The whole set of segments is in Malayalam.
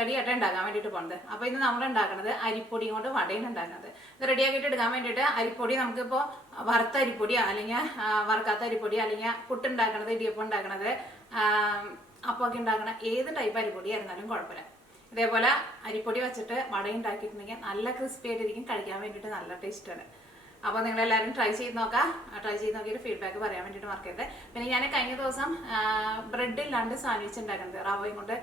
ചായക്കടിയായിട്ട് ഉണ്ടാക്കാൻ വേണ്ടിയിട്ട് പോകുന്നത്. അപ്പോൾ ഇന്ന് നമ്മൾ ഉണ്ടാക്കുന്നത് അരിപ്പൊടി കൊണ്ട് വടയാണ് ഉണ്ടാക്കുന്നത്. ഇത് റെഡിയാക്കിയിട്ട് എടുക്കാൻ വേണ്ടിയിട്ട് അരിപ്പൊടി നമുക്കിപ്പോൾ വറുത്ത അരിപ്പൊടിയോ അല്ലെങ്കിൽ വറുക്കാത്ത അരിപ്പൊടിയോ അല്ലെങ്കിൽ പുട്ടുണ്ടാക്കണത്, ഇടിയപ്പം ഉണ്ടാക്കണത്, അപ്പമൊക്കെ ഉണ്ടാക്കണ ഏത് ടൈപ്പ് അരിപ്പൊടി ആയിരുന്നാലും കുഴപ്പമില്ല. ഇതേപോലെ അരിപ്പൊടി വെച്ചിട്ട് വട ഉണ്ടാക്കിയിട്ടുണ്ടെങ്കിൽ നല്ല ക്രിസ്പി ആയിട്ടിരിക്കും, കഴിക്കാൻ വേണ്ടിയിട്ട് നല്ല ടേസ്റ്റാണ്. അപ്പോൾ നിങ്ങളെല്ലാവരും ട്രൈ ചെയ്ത് നോക്കാം. ട്രൈ ചെയ്ത് നോക്കിയിട്ട് ഫീഡ്ബാക്ക് പറയാൻ വേണ്ടിയിട്ട് മറക്കരുത്. പിന്നെ ഞാൻ കഴിഞ്ഞ ദിവസം ബ്രെഡ് ഇല്ലാണ്ട് സാൻഡ്വിച്ച് ഉണ്ടാക്കുന്നത്, റവയും കൊണ്ട്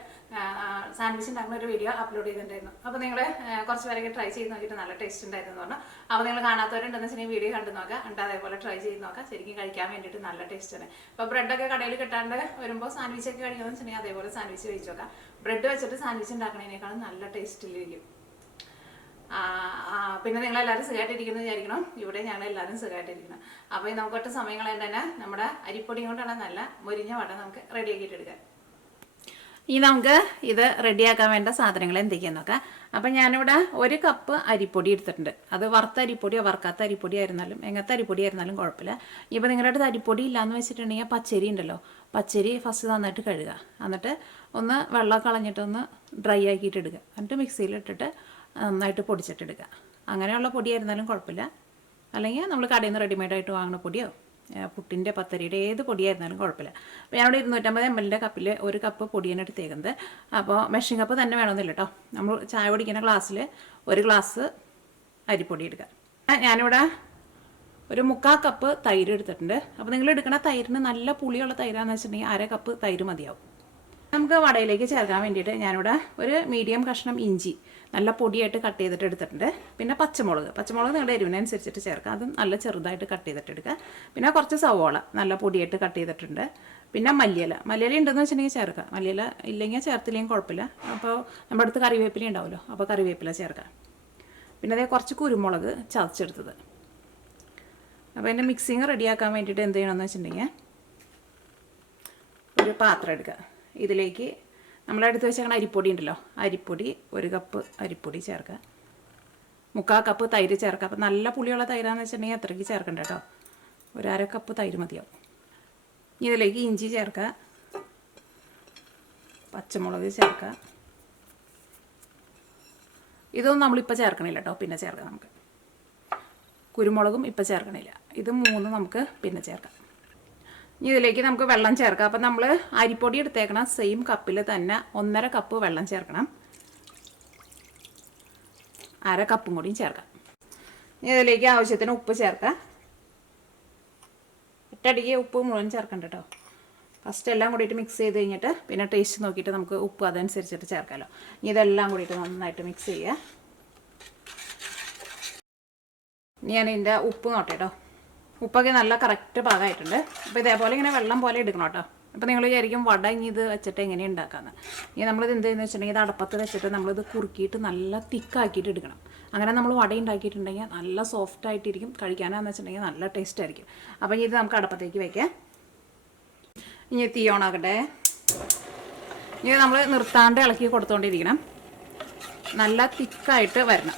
സാൻഡ്വിച്ച് ഉണ്ടാക്കുന്ന ഒരു വീഡിയോ അപ്ലോഡ് ചെയ്തിട്ടുണ്ടായിരുന്നു. അപ്പോൾ നിങ്ങൾ കുറച്ച് പേരൊക്കെ ട്രൈ ചെയ്ത് നോക്കിയിട്ട് നല്ല ടേസ്റ്റ് ഉണ്ടായിരുന്നു എന്ന് പറഞ്ഞു. അപ്പോൾ നിങ്ങൾ കാണാത്തവരുണ്ടെന്ന് വെച്ചിട്ടുണ്ടെങ്കിൽ വീഡിയോ കണ്ടു നോക്കുക, എന്നിട്ട് അതേപോലെ ട്രൈ ചെയ്ത് നോക്കാം. ശരിക്കും കഴിക്കാൻ വേണ്ടിയിട്ട് നല്ല ടേസ്റ്റാണ്. ഇപ്പോൾ ബ്രെഡൊക്കെ കടയിൽ കിട്ടാണ്ട് വരുമ്പോൾ സാൻഡ്വിച്ചൊക്കെ കഴിക്കുമെന്ന് വെച്ചിട്ടുണ്ടെങ്കിൽ അതേപോലെ സാൻഡ്വിച്ച് കഴിച്ച് നോക്കാം. ബ്രെഡ് വെച്ചിട്ട് സാൻഡ്വിച്ച് ഉണ്ടാക്കുന്നതിനേക്കാളും നല്ല ടേസ്റ്റിലിരിക്കും. പിന്നെ നിങ്ങളെല്ലാവരും സുഖമായിട്ടിരിക്കുന്നു വിചാരിക്കണം. ഇവിടെ ഞങ്ങളെല്ലാവരും സുഖമായിട്ടിരിക്കണം. അപ്പോൾ നമുക്കൊട്ട് സമയങ്ങൾ തന്നെ നമ്മുടെ അരിപ്പൊടി കൊണ്ടാണ് നല്ല മുരിഞ്ഞ വട നമുക്ക് റെഡിയാക്കിയിട്ട് എടുക്കാം. ഇനി നമുക്ക് ഇത് റെഡിയാക്കാൻ വേണ്ട സാധനങ്ങൾ എന്തൊക്കെയാന്ന് നോക്കാം. അപ്പം ഞാനിവിടെ 1 കപ്പ് അരിപ്പൊടി എടുത്തിട്ടുണ്ട്. അത് വറുത്ത അരിപ്പൊടിയോ വറുക്കാത്ത അരിപ്പൊടി ആയിരുന്നാലും എങ്ങനത്തെ അരിപ്പൊടി ആയിരുന്നാലും കുഴപ്പമില്ല. ഇപ്പോൾ നിങ്ങളുടെ അടുത്ത് അരിപ്പൊടി ഇല്ലയെന്ന് വെച്ചിട്ടുണ്ടെങ്കിൽ പച്ചരി ഉണ്ടല്ലോ, പച്ചരി ഫസ്റ്റ് നന്നായിട്ട് കഴുകുക. എന്നിട്ട് ഒന്ന് വെള്ളം കളഞ്ഞിട്ടൊന്ന് ഡ്രൈ ആക്കിയിട്ട് എടുക്കുക. എന്നിട്ട് മിക്സിയിലിട്ടിട്ട് നന്നായിട്ട് പൊടിച്ചിട്ടെടുക്കുക. അങ്ങനെയുള്ള പൊടിയായിരുന്നാലും കുഴപ്പമില്ല. അല്ലെങ്കിൽ നമ്മൾ കടയിൽ നിന്ന് റെഡിമെയ്ഡായിട്ട് വാങ്ങുന്ന പൊടിയോ പുട്ടിൻ്റെ പത്തരിയുടെ ഏത് പൊടിയായിരുന്നാലും കുഴപ്പമില്ല. അപ്പോൾ ഞാനിവിടെ 250 ml കപ്പിൽ 1 കപ്പ് പൊടിയാണ് എടുത്തേക്കുന്നത്. അപ്പോൾ മെഷീൻ കപ്പ് തന്നെ വേണമെന്നില്ല കേട്ടോ. നമ്മൾ ചായ കുടിക്കുന്ന ഗ്ലാസ്സിൽ 1 ഗ്ലാസ് അരിപ്പൊടി എടുക്കുക. ഞാനിവിടെ ഒരു 3/4 കപ്പ് തൈര് എടുത്തിട്ടുണ്ട്. അപ്പോൾ നിങ്ങൾ എടുക്കുന്ന തൈരിന് നല്ല പുളിയുള്ള തൈരാന്ന് വെച്ചിട്ടുണ്ടെങ്കിൽ 1/2 കപ്പ് തൈര് മതിയാവും. നമുക്ക് വടയിലേക്ക് ചേർക്കാൻ വേണ്ടിയിട്ട് ഞാനിവിടെ ഒരു മീഡിയം കഷ്ണം ഇഞ്ചി നല്ല പൊടിയായിട്ട് കട്ട് ചെയ്തിട്ട് എടുത്തിട്ടുണ്ട്. പിന്നെ പച്ചമുളക് നിങ്ങളുടെ എരിവിനനുസരിച്ചിട്ട് ചേർക്കുക, അതും നല്ല ചെറുതായിട്ട് കട്ട് ചെയ്തിട്ട് എടുക്കുക. പിന്നെ കുറച്ച് സവോള നല്ല പൊടിയായിട്ട് കട്ട് ചെയ്തിട്ടുണ്ട്. പിന്നെ മല്ലിയില ഉണ്ടെന്ന് വെച്ചിട്ടുണ്ടെങ്കിൽ ചേർക്കുക, മല്ലിയില ഇല്ലെങ്കിൽ ചേർത്തില്ലെങ്കിൽ കുഴപ്പമില്ല. അപ്പോൾ നമ്മുടെ അടുത്ത് കറിവേപ്പില ഉണ്ടാവുമല്ലോ, അപ്പോൾ കറിവേപ്പില ചേർക്കുക. പിന്നെ അതേ കുറച്ച് കുരുമുളക് ചതച്ചെടുത്തത്. അപ്പോൾ എൻ്റെ മിക്സിങ് റെഡിയാക്കാൻ വേണ്ടിയിട്ട് എന്ത് ചെയ്യണമെന്ന് വെച്ചിട്ടുണ്ടെങ്കിൽ ഒരു പാത്രം എടുക്കുക. ഇതിലേക്ക് നമ്മളെടുത്ത് വെച്ചേക്കണ അരിപ്പൊടി ഉണ്ടല്ലോ, അരിപ്പൊടി 1 കപ്പ് അരിപ്പൊടി ചേർക്കുക. 3/4 കപ്പ് തൈര് ചേർക്കുക. അപ്പോൾ നല്ല പുളിയുള്ള തൈരാന്ന് വെച്ചിട്ടുണ്ടെങ്കിൽ അത്രയ്ക്ക് ചേർക്കണ്ട കേട്ടോ, 1/2 കപ്പ് തൈര് മതിയാവും. ഇതിലേക്ക് ഇഞ്ചി ചേർക്കുക, പച്ചമുളക് ചേർക്കുക. ഇതൊന്നും നമ്മളിപ്പോൾ ചേർക്കണില്ല കേട്ടോ, പിന്നെ ചേർക്കാം. നമുക്ക് കുരുമുളകും ഇപ്പോൾ ചേർക്കണില്ല. ഇത് 3 നമുക്ക് പിന്നെ ചേർക്കാം. ഇനി ഇതിലേക്ക് നമുക്ക് വെള്ളം ചേർക്കാം. അപ്പം നമ്മൾ അരിപ്പൊടി എടുത്തേക്കണം സെയിം കപ്പിൽ തന്നെ 1.5 കപ്പ് വെള്ളം ചേർക്കണം. 1/2 കപ്പും കൂടിയും ചേർക്കാം. ഇനി ഇതിലേക്ക് ആവശ്യത്തിന് ഉപ്പ് ചേർക്കാം. ഒറ്റയടിക്ക് ഉപ്പ് മുഴുവൻ ചേർക്കണ്ട കേട്ടോ. ഫസ്റ്റ് എല്ലാം കൂടിയിട്ട് മിക്സ് ചെയ്ത് കഴിഞ്ഞിട്ട് പിന്നെ ടേസ്റ്റ് നോക്കിയിട്ട് നമുക്ക് ഉപ്പ് അതനുസരിച്ചിട്ട് ചേർക്കാമല്ലോ. ഇനി ഇതെല്ലാം കൂടിയിട്ട് നന്നായിട്ട് മിക്സ് ചെയ്യുക. ഞാൻ ഇതിൻ്റെ ഉപ്പ് നോട്ടെ കേട്ടോ. ഉപ്പൊക്കെ നല്ല കറക്റ്റ് പാകമായിട്ടുണ്ട്. അപ്പോൾ ഇതേപോലെ ഇങ്ങനെ വെള്ളം പോലെ എടുക്കണം കേട്ടോ. അപ്പോൾ നിങ്ങൾ വിചാരിക്കും വട ഇനി ഇത് വെച്ചിട്ട് എങ്ങനെ ഉണ്ടാക്കാമെന്ന്. ഇനി നമ്മളിത് എന്ത് ചെയ്യുന്നത് വെച്ചിട്ടുണ്ടെങ്കിൽ ഇത് അടപ്പത്ത് വെച്ചിട്ട് നമ്മളിത് കുറുക്കിയിട്ട് നല്ല തിക്കാക്കിയിട്ട് എടുക്കണം. അങ്ങനെ നമ്മൾ വട ഉണ്ടാക്കിയിട്ടുണ്ടെങ്കിൽ നല്ല സോഫ്റ്റ് ആയിട്ടിരിക്കും, കഴിക്കാനാന്ന് വെച്ചിട്ടുണ്ടെങ്കിൽ നല്ല ടേസ്റ്റ് ആയിരിക്കും. അപ്പോൾ ഇത് നമുക്ക് അടപ്പത്തേക്ക് വയ്ക്കാം. ഇനി തീ ഓണാക്കട്ടെ. ഇനി നമ്മൾ നിർത്താണ്ട് ഇളക്കി കൊടുത്തുകൊണ്ടിരിക്കണം. നല്ല തിക്കായിട്ട് വരണം.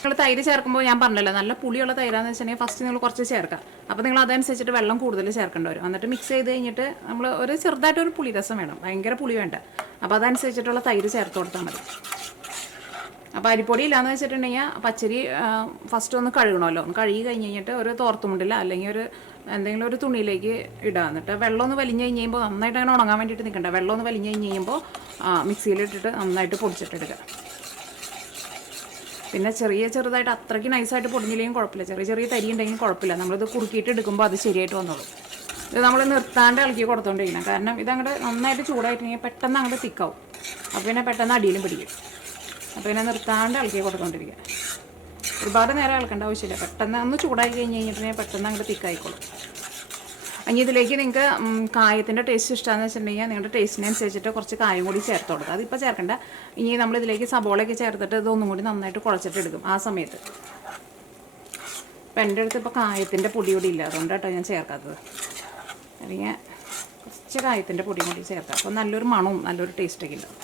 നിങ്ങൾ തൈര് ചേർക്കുമ്പോൾ ഞാൻ പറഞ്ഞല്ലോ നല്ല പുളിയുള്ള തൈരാന്ന് വെച്ചിട്ടുണ്ടെങ്കിൽ ഫസ്റ്റ് നിങ്ങൾ കുറച്ച് ചേർക്കാം. അപ്പോൾ നിങ്ങൾ അതനുസരിച്ചിട്ട് വെള്ളം കൂടുതൽ ചേർക്കേണ്ടി വരും. എന്നിട്ട് മിക്സ് ചെയ്ത് കഴിഞ്ഞിട്ട് നമ്മൾ ഒരു ചെറുതായിട്ടൊരു പുളി രസം വേണം, ഭയങ്കര പുളി വേണ്ട. അപ്പോൾ അതനുസരിച്ചിട്ടുള്ള തൈര് ചേർത്ത് കൊടുത്താൽ മതി. അപ്പോൾ അരിപ്പൊടി ഇല്ലയെന്ന് വെച്ചിട്ടുണ്ടെങ്കിൽ പച്ചരി ഫസ്റ്റ് ഒന്ന് കഴുകണമല്ലോ. ഒന്ന് കഴുകി കഴിഞ്ഞ് കഴിഞ്ഞിട്ട് ഒരു തോർത്തുമുണ്ടില്ല അല്ലെങ്കിൽ ഒരു എന്തെങ്കിലും ഒരു തുണിയിലേക്ക് ഇടുക. എന്നിട്ട് വെള്ളം ഒന്ന് വലിഞ്ഞ് കഴിഞ്ഞ് കഴിയുമ്പോൾ നന്നായിട്ട് അങ്ങനെ ഉണങ്ങാൻ വേണ്ടിയിട്ട് നിൽക്കണ്ട. വെള്ളം ഒന്ന് വലിഞ്ഞ് കഴിഞ്ഞ് കഴിയുമ്പോൾ മിക്സിയിലിട്ടിട്ട് നന്നായിട്ട് പൊടിച്ചിട്ടെടുക്കുക. പിന്നെ ചെറുതായിട്ട് അത്രയ്ക്ക് നൈസായിട്ട് പൊടിഞ്ഞില്ലെങ്കിൽ കുഴപ്പമില്ല, ചെറിയ തരി ഉണ്ടെങ്കിൽ കുഴപ്പമില്ല. നമ്മളിത് കുറുക്കിയിട്ട് എടുക്കുമ്പോൾ അത് ശരിയായിട്ട് വന്നോളൂ. ഇത് നമ്മൾ നിർത്താണ്ട് ഇളക്കി കൊടുത്തോണ്ടിരിക്കണം. കാരണം ഇതങ്ങോട്ട് നന്നായിട്ട് ചൂടായിട്ടുണ്ടെങ്കിൽ പെട്ടെന്ന് അങ്ങോട്ട് തിക്കാവും. അപ്പോൾ പിന്നെ പെട്ടെന്ന് അടിയിലും പിടിക്കും. അപ്പോൾ പിന്നെ നിർത്താണ്ട് ഇളക്കി കൊടുത്തോണ്ടിരിക്കുക. ഒരുപാട് നേരം ഇളക്കേണ്ട ആവശ്യമില്ല. പെട്ടെന്ന് ഒന്ന് ചൂടായി കഴിഞ്ഞിട്ടുണ്ടെങ്കിൽ പെട്ടെന്ന് അങ്ങോട്ട് തിക്കായിക്കോളും. ഇനി ഇതിലേക്ക് നിങ്ങൾക്ക് കായത്തിൻ്റെ ടേസ്റ്റ് ഇഷ്ടമാണെന്ന് വെച്ചിട്ടുണ്ടെങ്കിൽ നിങ്ങളുടെ ടേസ്റ്റിനനുസരിച്ചിട്ട് കുറച്ച് കായം കൂടി ചേർത്ത് കൊടുക്കുക. അതിപ്പോൾ ചേർക്കണ്ട. ഇനി നമ്മളിതിലേക്ക് സബോളയൊക്കെ ചേർത്തിട്ട് ഇതൊന്നും കൂടി നന്നായിട്ട് കുഴച്ചിട്ട് എടുക്കും ആ സമയത്ത്. അപ്പം എൻ്റെ അടുത്ത് ഇപ്പോൾ കായത്തിൻ്റെ പൊടി കൂടി ഇല്ല, അതുകൊണ്ടാട്ടോ ഞാൻ ചേർക്കാത്തത്. അല്ലെങ്കിൽ കുറച്ച് കായത്തിൻ്റെ പൊടി കൂടി ചേർക്കാം. അപ്പോൾ നല്ലൊരു മണവും നല്ലൊരു ടേസ്റ്റൊക്കെ ഉണ്ടാവും.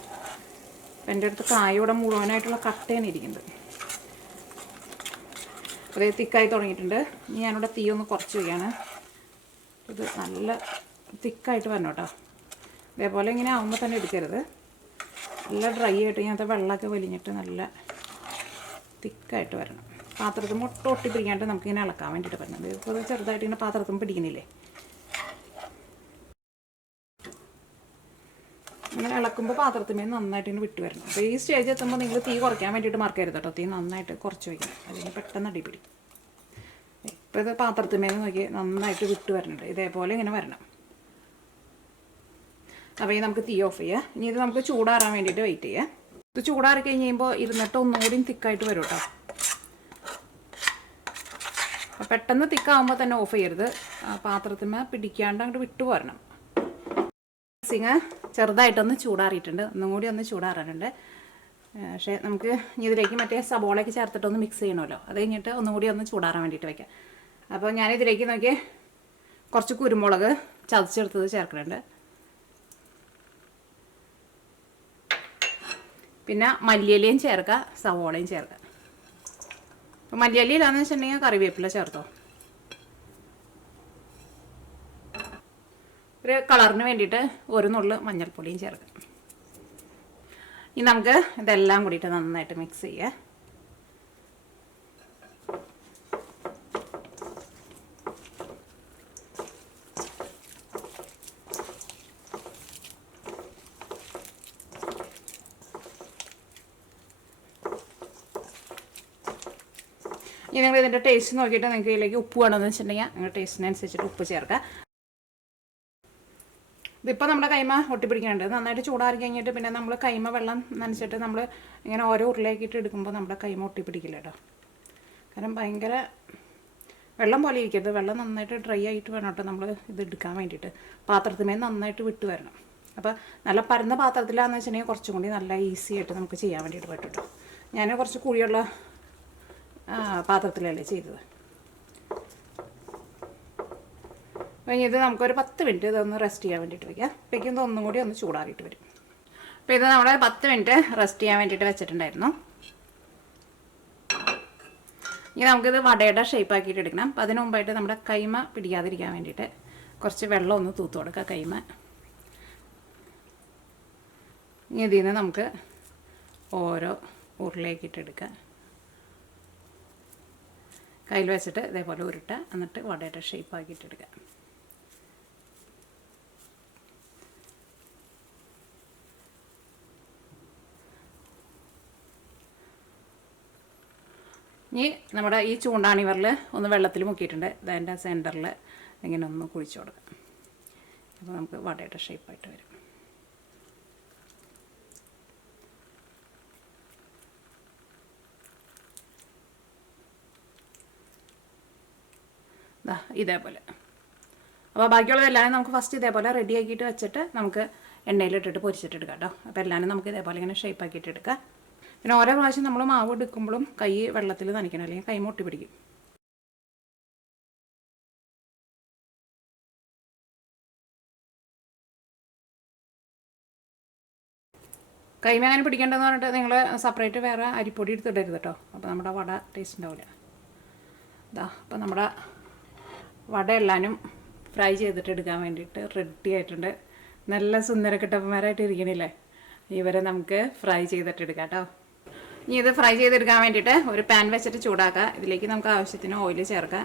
അപ്പം എൻ്റെ അടുത്ത് കായയുടെ മുഴുവനായിട്ടുള്ള കട്ടയാണ് ഇരിക്കുന്നത്. അതേ തിക്കായി തുടങ്ങിയിട്ടുണ്ട്. ഇനി ഞാനിവിടെ തീ ഒന്ന് കുറച്ച് വയ്യാണ്. ഇത് നല്ല തിക്കായിട്ട് വരണം കേട്ടോ. ഇതേപോലെ ഇങ്ങനെ ആകുമ്പോൾ തന്നെ എടുക്കരുത്. നല്ല ഡ്രൈ ആയിട്ട് ഇങ്ങനത്തെ വെള്ളമൊക്കെ വലിഞ്ഞിട്ട് നല്ല തിക്കായിട്ട് വരണം. പാത്രത്തിൽ മുട്ട ഒട്ടി പിടിക്കാണ്ട് നമുക്കിങ്ങനെ ഇളക്കാൻ വേണ്ടിയിട്ട് പറ്റുന്നത്. ഇപ്പോൾ ചെറുതായിട്ട് ഇങ്ങനെ പാത്രത്തിൽ പിടിക്കുന്നില്ലേ, അങ്ങനെ ഇളക്കുമ്പോൾ പാത്രത്തിന്മേൽ നന്നായിട്ട് ഇങ്ങനെ വിട്ട് വരണം. അപ്പോൾ ഈ സ്റ്റേജ് എത്തുമ്പോൾ നിങ്ങൾ തീ കുറയ്ക്കാൻ വേണ്ടിയിട്ട് മറക്കരുത് കേട്ടോ. തീ നന്നായിട്ട് കുറച്ച് വയ്ക്കണം, അല്ലെങ്കിൽ പെട്ടെന്ന് അടി പിടിക്കും. ഇപ്പോൾ ഇത് പാത്രത്തിന്മേൽ നോക്കി നന്നായിട്ട് വിട്ട് വരണുണ്ട്. ഇതേപോലെ ഇങ്ങനെ വരണം. അപ്പോൾ ഈ നമുക്ക് തീ ഓഫ് ചെയ്യാം. ഇനി ഇത് നമുക്ക് ചൂടാറാൻ വേണ്ടിയിട്ട് വെയിറ്റ് ചെയ്യാം. ഇത് ചൂടാറി കഴിഞ്ഞ് കഴിയുമ്പോൾ ഇരുന്നിട്ട് ഒന്നുകൂടി തിക്കായിട്ട് വരും കേട്ടോ. അപ്പോൾ പെട്ടെന്ന് തിക്കാവുമ്പോൾ തന്നെ ഓഫ് ചെയ്യരുത്, പാത്രത്തിന്മേൽ പിടിക്കാണ്ട് അങ്ങോട്ട് വിട്ടു പോരണം. സിങ്ങ് ചെറുതായിട്ടൊന്ന് ചൂടാറിയിട്ടുണ്ട്, ഒന്നും കൂടി ഒന്ന് ചൂടാറാനുണ്ട്. പക്ഷേ നമുക്ക് ഇനി ഇതിലേക്ക് മറ്റേ സബോളയൊക്കെ ചേർത്തിട്ടൊന്ന് മിക്സ് ചെയ്യണമല്ലോ. അത് കഴിഞ്ഞിട്ട് ഒന്നും കൂടി ഒന്ന് ചൂടാറാൻ വേണ്ടിയിട്ട് വയ്ക്കാം. അപ്പോൾ ഞാനിതിലേക്ക് നോക്കി കുറച്ച് കുരുമുളക് ചതച്ചെടുത്തത് ചേർക്കുന്നുണ്ട്. പിന്നെ മല്ലിയിലയും ചേർക്കുക, സവോളയും ചേർക്കുക. അപ്പോൾ മല്ലിയിലയിലാണെന്ന് വെച്ചിട്ടുണ്ടെങ്കിൽ കറിവേപ്പില ചേർത്തോ. ഒരു കളറിന് വേണ്ടിയിട്ട് ഒരു നുള്ളു മഞ്ഞൾപ്പൊടിയും ചേർക്കാം. ഇനി നമുക്ക് ഇതെല്ലാം കൂടിയിട്ട് നന്നായിട്ട് മിക്സ് ചെയ്യാം. ഇനി നിങ്ങൾ ഇതിൻ്റെ ടേസ്റ്റ് നോക്കിയിട്ട് നിങ്ങൾക്ക് ഇതിലേക്ക് ഉപ്പ് വേണമെന്ന് വെച്ചിട്ടുണ്ടെങ്കിൽ നിങ്ങളുടെ ടേസ്റ്റിനനുസരിച്ചിട്ട് ഉപ്പ് ചേർക്കുക. ഇതിപ്പോൾ നമ്മുടെ കൈമ ഒട്ടിപ്പിടിക്കാനുണ്ട്. നന്നായിട്ട് ചൂടാറി കഴിഞ്ഞിട്ട് പിന്നെ നമ്മൾ കൈമ വെള്ളം നനച്ചിട്ട് നമ്മൾ ഇങ്ങനെ ഓരോ ഉരുളയാക്കിയിട്ട് എടുക്കുമ്പോൾ നമ്മുടെ കൈമ ഒട്ടിപ്പിടിക്കില്ല കേട്ടോ. കാരണം ഭയങ്കര വെള്ളം പോലെ ഇരിക്കരുത്, വെള്ളം നന്നായിട്ട് ഡ്രൈ ആയിട്ട് വേണം കേട്ടോ നമ്മൾ ഇത് എടുക്കാൻ വേണ്ടിയിട്ട്. പാത്രത്തിന്മേൽ നന്നായിട്ട് വിട്ട് വരണം. അപ്പോൾ നല്ല പരന്ന പാത്രത്തിലാണെന്ന് വെച്ചിട്ടുണ്ടെങ്കിൽ കുറച്ചും കൂടി നല്ല ഈസി ആയിട്ട് നമുക്ക് ചെയ്യാൻ വേണ്ടിയിട്ട് പറ്റും കേട്ടോ. ഞാൻ കുറച്ച് കുഴിയുള്ള പാത്രത്തിലല്ലേ ചെയ്തത്. അപ്പോൾ ഇത് നമുക്കൊരു 10 മിനിറ്റ് ഇതൊന്ന് റെസ്റ്റ് ചെയ്യാൻ വേണ്ടിയിട്ട് വയ്ക്കാം. അപ്പോഴേക്കും ഒന്നും കൂടി ഒന്ന് ചൂടാറിയിട്ട് വരും. അപ്പോൾ ഇത് നമ്മൾ 10 മിനിറ്റ് റെസ്റ്റ് ചെയ്യാൻ വേണ്ടിയിട്ട് വെച്ചിട്ടുണ്ടായിരുന്നു. ഇനി നമുക്കിത് വടയുടെ ഷേപ്പ് ആക്കിയിട്ട് എടുക്കണം. അപ്പോൾ അതിന് മുമ്പായിട്ട് നമ്മുടെ കൈമ പിടിക്കാതിരിക്കാൻ വേണ്ടിയിട്ട് കുറച്ച് വെള്ളം ഒന്ന് തൂത്ത് കൊടുക്കുക കൈമ. ഇനി ഇതിൽ നിന്ന് നമുക്ക് ഓരോ ഉരുളയാക്കിയിട്ട് എടുക്കുക. കയ്യിൽ വെച്ചിട്ട് ഇതേപോലെ ഉരുട്ടുക, എന്നിട്ട് വടയുടെ ഷേപ്പ് ആക്കിയിട്ട് എടുക്കുക. ഇനി നമ്മുടെ ഈ ചൂണ്ടാണിവറിൽ ഒന്ന് വെള്ളത്തിൽ മുക്കിയിട്ടുണ്ട്. അതിൻ്റെ സെൻറ്ററിൽ ഇങ്ങനെ ഒന്ന് കുഴിച്ച് കൊടുക്കാം. അപ്പോൾ നമുക്ക് വടയുടെ ഷേപ്പായിട്ട് വരും. ഇതേപോലെ. അപ്പോൾ ബാക്കിയുള്ളതെല്ലാം നമുക്ക് ഫസ്റ്റ് ഇതേപോലെ റെഡി ആക്കിയിട്ട് വെച്ചിട്ട് നമുക്ക് എണ്ണയിലിട്ടിട്ട് പൊരിച്ചിട്ടെടുക്കാം കേട്ടോ. അപ്പോൾ എല്ലാവരും നമുക്ക് ഇതേപോലെ ഇങ്ങനെ ഷേപ്പ് ആക്കിയിട്ട് എടുക്കാം. പിന്നെ ഓരോ പ്രാവശ്യം നമ്മൾ മാവ് എടുക്കുമ്പോഴും കൈ വെള്ളത്തിൽ നനയ്ക്കണം, അല്ലെങ്കിൽ കൈ ഒട്ടി പിടിക്കും. കൈമ അങ്ങനെ പിടിക്കേണ്ടതെന്ന് പറഞ്ഞിട്ട് നിങ്ങൾ സെപ്പറേറ്റ് വേറെ അരിപ്പൊടി എടുത്തിടരുത് കേട്ടോ. അപ്പോൾ നമ്മുടെ വട ടേസ്റ്റ് ഉണ്ടാവില്ല. അപ്പോൾ നമ്മുടെ വട എല്ലാവരും ഫ്രൈ ചെയ്തിട്ട് എടുക്കാൻ വേണ്ടിയിട്ട് റെഡി ആയിട്ടുണ്ട്. നല്ല സുന്ദരക്കിട്ടപ്പന്മാരായിട്ട് ഇരിക്കണില്ലേ. ഇവരെ നമുക്ക് ഫ്രൈ ചെയ്തിട്ട് എടുക്കാം കേട്ടോ. ഇനി ഇത് ഫ്രൈ ചെയ്തെടുക്കാൻ വേണ്ടിയിട്ട് ഒരു പാൻ വെച്ചിട്ട് ചൂടാക്കുക. ഇതിലേക്ക് നമുക്ക് ആവശ്യത്തിന് ഓയിൽ ചേർക്കാം.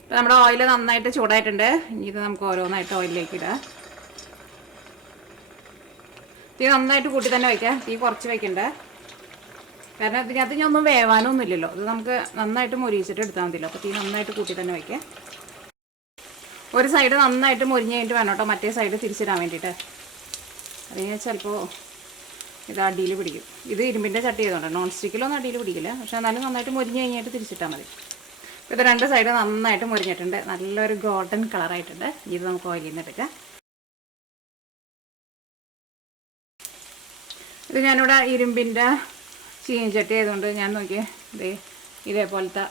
ഇപ്പോൾ നമ്മുടെ ഓയിൽ നന്നായിട്ട് ചൂടായിട്ടുണ്ട്. ഇനി ഇത് നമുക്ക് ഓരോന്നായിട്ട് ഓയിലിലേക്ക് ഇടാം. തീ നന്നായിട്ട് കൂട്ടി തന്നെ വയ്ക്കാം, തീ കുറച്ച് വയ്ക്കണ്ടേ. കാരണം ഇതിനകത്ത് ഇനി ഒന്നും വേവാനൊന്നും ഇല്ലല്ലോ. ഇത് നമുക്ക് നന്നായിട്ട് മൊരിയിച്ചിട്ട് എടുത്താൽ മതിയല്ലോ. അപ്പോൾ തീ നന്നായിട്ട് കൂട്ടി തന്നെ വയ്ക്കാം. ഒരു സൈഡ് നന്നായിട്ട് മൊരിഞ്ഞ് കഴിഞ്ഞിട്ട് വേണം കേട്ടോ മറ്റേ സൈഡ് തിരിച്ചിടാൻ വേണ്ടിയിട്ട്. അല്ലെങ്കിൽ ചിലപ്പോൾ ഇത് അടിയിൽ പിടിക്കും. ഇത് ഇരുമ്പിൻ്റെ ചട്ടി ചെയ്തോണ്ട് നോൺ സ്റ്റിക്കിലൊന്നും അടിയിൽ പിടിക്കില്ല. പക്ഷെ എന്നാലും നന്നായിട്ട് മൊരിഞ്ഞ് കഴിഞ്ഞിട്ട് തിരിച്ചിട്ടാൽ മതി. ഇത് രണ്ട് സൈഡ് നന്നായിട്ട് മൊരിഞ്ഞിട്ടുണ്ട്, നല്ലൊരു ഗോൾഡൻ കളറായിട്ടുണ്ട്. ഇത് നമുക്ക് ഓയിലിൽ നിന്ന് എടുക്കാം. ഇത് ഞാനിവിടെ ഇരുമ്പിൻ്റെ ചീനച്ചട്ടി ആയതുകൊണ്ട് ഞാൻ നോക്കിയേ ഇതേപോലത്തെ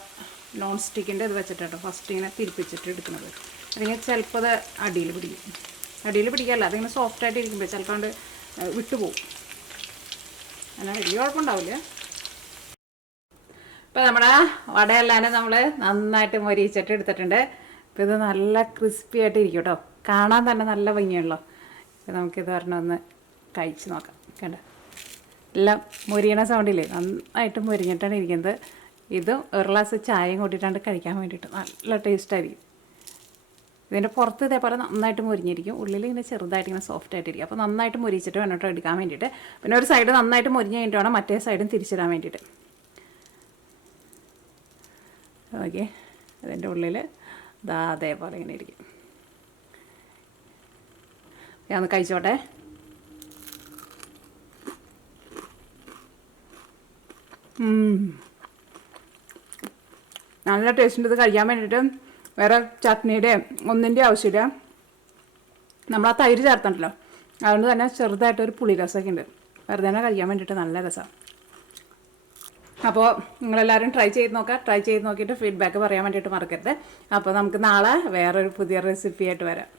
നോൺ സ്റ്റിക്കിൻ്റെ ഇത് വെച്ചിട്ടോ ഫസ്റ്റ് ഇങ്ങനെ തിരിപ്പിച്ചിട്ട് എടുക്കുന്നത്. അല്ലെങ്കിൽ ചിലപ്പോൾ അത് അടിയിൽ പിടിക്കും. അടിയിൽ പിടിക്കാമല്ല, അതിങ്ങനെ സോഫ്റ്റായിട്ട് ഇരിക്കുമ്പോൾ ചിലപ്പോൾ അത് വിട്ടുപോകും. അങ്ങനെ വലിയ കുഴപ്പമുണ്ടാവില്ല. ഇപ്പോൾ നമ്മുടെ വടയെല്ലാം നമ്മൾ നന്നായിട്ട് മൊരിയിച്ചിട്ട് എടുത്തിട്ടുണ്ട്. ഇപ്പോൾ ഇത് നല്ല ക്രിസ്പി ആയിട്ട് ഇരിക്കും കേട്ടോ. കാണാൻ തന്നെ നല്ല ഭംഗിയുള്ളൂ. അപ്പോൾ നമുക്കിത് പറഞ്ഞൊന്ന് കഴിച്ച് നോക്കാം. കണ്ടോ? എല്ലാം മുരിയണ സൗണ്ടില്ലേ, നന്നായിട്ട് മുരിഞ്ഞിട്ടാണ് ഇരിക്കുന്നത്. ഇതും ഒരു ഗ്ലാസ് ചായയും കൂട്ടിയിട്ടാണ്ട് കഴിക്കാൻ വേണ്ടിയിട്ട് നല്ല ടേസ്റ്റായിരിക്കും. ഇതിൻ്റെ പുറത്ത് ഇതേപോലെ നന്നായിട്ട് മുരിഞ്ഞിരിക്കും, ഉള്ളിൽ ഇങ്ങനെ ചെറുതായിട്ട് ഇങ്ങനെ സോഫ്റ്റ് ആയിട്ടിരിക്കും. അപ്പോൾ നന്നായിട്ട് മുരിച്ചിട്ട് വേണം എടുക്കാൻ വേണ്ടിയിട്ട്. പിന്നെ ഒരു സൈഡ് നന്നായിട്ട് മുരിഞ്ഞ് കഴിഞ്ഞിട്ട് വേണം മറ്റേ സൈഡും തിരിച്ചിടാൻ വേണ്ടിയിട്ട്. ഓക്കെ, അതിൻ്റെ ഉള്ളിൽ ഇതാ അതേപോലെ ഇങ്ങനെ ഇരിക്കും. ഞാൻ ഒന്ന് കഴിച്ചോട്ടെ. നല്ല ടേസ്റ്റ്. ഇത് കഴിക്കാൻ വേണ്ടിയിട്ട് വേറെ ചട്നിയുടെ ഒന്നിൻ്റെ ആവശ്യമില്ല. നമ്മൾ ആ തൈര് ചേർത്തണ്ടല്ലോ, അതുകൊണ്ട് തന്നെ ചെറുതായിട്ടൊരു പുളിരസമൊക്കെ ഉണ്ട്. വെറുതെ തന്നെ കഴിക്കാൻ വേണ്ടിയിട്ട് നല്ല രസമാണ്. അപ്പോൾ നിങ്ങളെല്ലാവരും ട്രൈ ചെയ്ത് നോക്കുക. ട്രൈ ചെയ്ത് നോക്കിയിട്ട് ഫീഡ്ബാക്ക് പറയാൻ വേണ്ടിയിട്ട് മറക്കരുത്. അപ്പോൾ നമുക്ക് നാളെ വേറൊരു പുതിയ റെസിപ്പിയായിട്ട് വരാം.